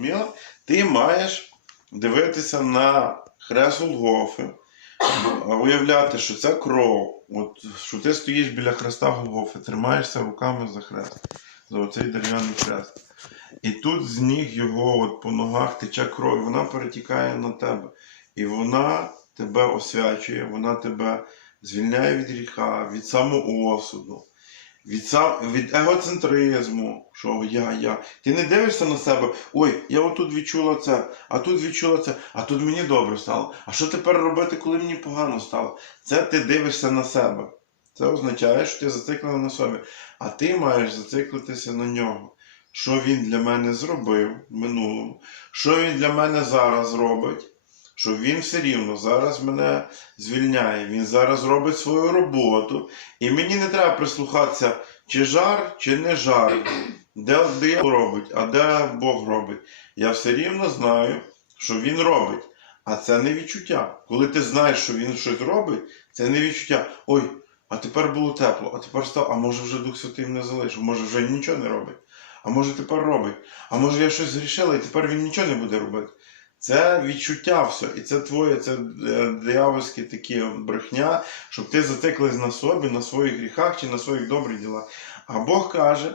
Зрозуміла? Ти маєш дивитися на хрест Голгофи, уявляти, що це кров. От, що ти стоїш біля хреста Голгофи, тримаєшся руками за хрест, за оцей дерев'яний хрест. І тут з ніг його от по ногах тече кров, вона перетікає на тебе. І вона тебе освячує, вона тебе звільняє від гріха, від самоосуду, від, сам, від егоцентризму, що я, я. Ти не дивишся на себе, ой, я отут відчула це, а тут відчула це, а тут мені добре стало. А що тепер робити, коли мені погано стало? Це ти дивишся на себе. Це означає, що ти зациклений на собі. А ти маєш зациклитися на нього. Що він для мене зробив в минулому, що він для мене зараз робить, що він все рівно зараз мене звільняє, він зараз робить свою роботу, і мені не треба прислухатися, чи жар, чи не жар, де диявол робить, а де Бог робить. Я все рівно знаю, що він робить. А це не відчуття. Коли ти знаєш, що він щось робить, це не відчуття. Ой, а тепер було тепло, а тепер стало, а може вже Дух Святий мене залишив, може вже нічого не робить. А може тепер робить. А може я щось зрішила, і тепер він нічого не буде робити. Це відчуття все. І це твоє, це диявольське диявольські такі брехня, щоб ти зациклився на собі, на своїх гріхах чи на своїх добрих ділах. А Бог каже,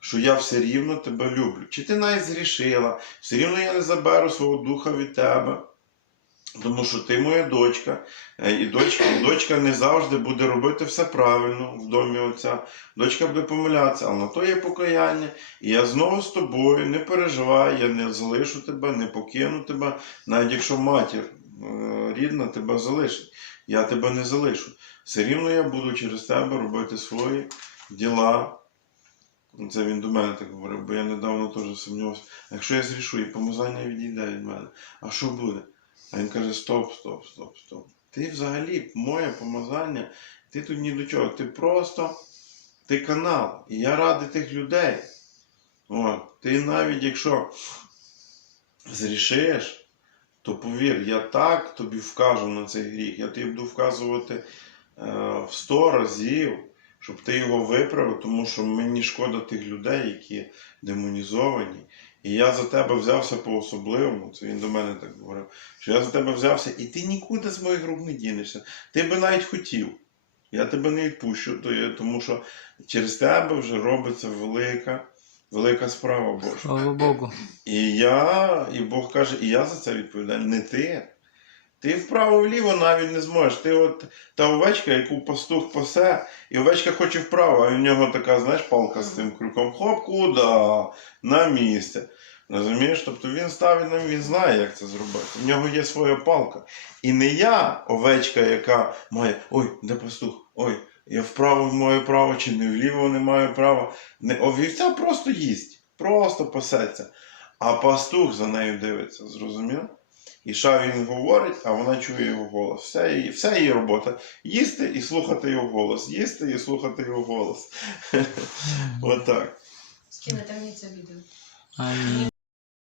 що я все рівно тебе люблю. Чи ти навіть зрішила, все рівно я не заберу свого духа від тебе. Тому що ти моя дочка, е, і дочка, дочка не завжди буде робити все правильно в домі отця. Дочка буде помилятися, але на то є покаяння. І я знову з тобою, не переживай, я не залишу тебе, не покину тебе, навіть якщо матір е, рідна тебе залишить. Я тебе не залишу. Все рівно я буду через тебе робити свої діла. Це він до мене так говорив, бо я недавно теж сумнівався. Якщо я зрішу і помазання відійде від мене, а що буде? А він каже: стоп, стоп, стоп, стоп. Ти взагалі, моє помазання, ти тут ні до чого. Ти просто ти канал. І я радий тих людей. От, ти навіть якщо зрішиш, то повір, я так тобі вкажу на цей гріх. Я тобі буду вказувати е, в сто разів, щоб ти його виправив, тому що мені шкода тих людей, які демонізовані. І я за тебе взявся по-особливому, це він до мене так говорив, що я за тебе взявся, і ти нікуди з моїх рук не дінешся. Ти би навіть хотів. Я тебе не відпущу, тому що через тебе вже робиться велика, велика справа Божа. Слава Богу. І я, і Бог каже, і я за це відповідаю, не ти. Ти вправо-вліво навіть не зможеш. Ти от та овечка, яку пастух пасе, і овечка хоче вправо, а у нього така, знаєш, палка з цим крюком. Хоп, куда? На місце. Розумієш? Тобто він ставить нам, він знає, як це зробити. У нього є своя палка. І не я, овечка, яка має, ой, де пастух? Ой, я вправо маю право, чи не вліво не маю права. Не, овівця просто їсть, просто пасеться. А пастух за нею дивиться, зрозумів? І ша він говорить, а вона чує його голос. Вся її, вся її робота їсти і слухати його голос. Їсти і слухати його голос. Отак. Скинути мені це відео.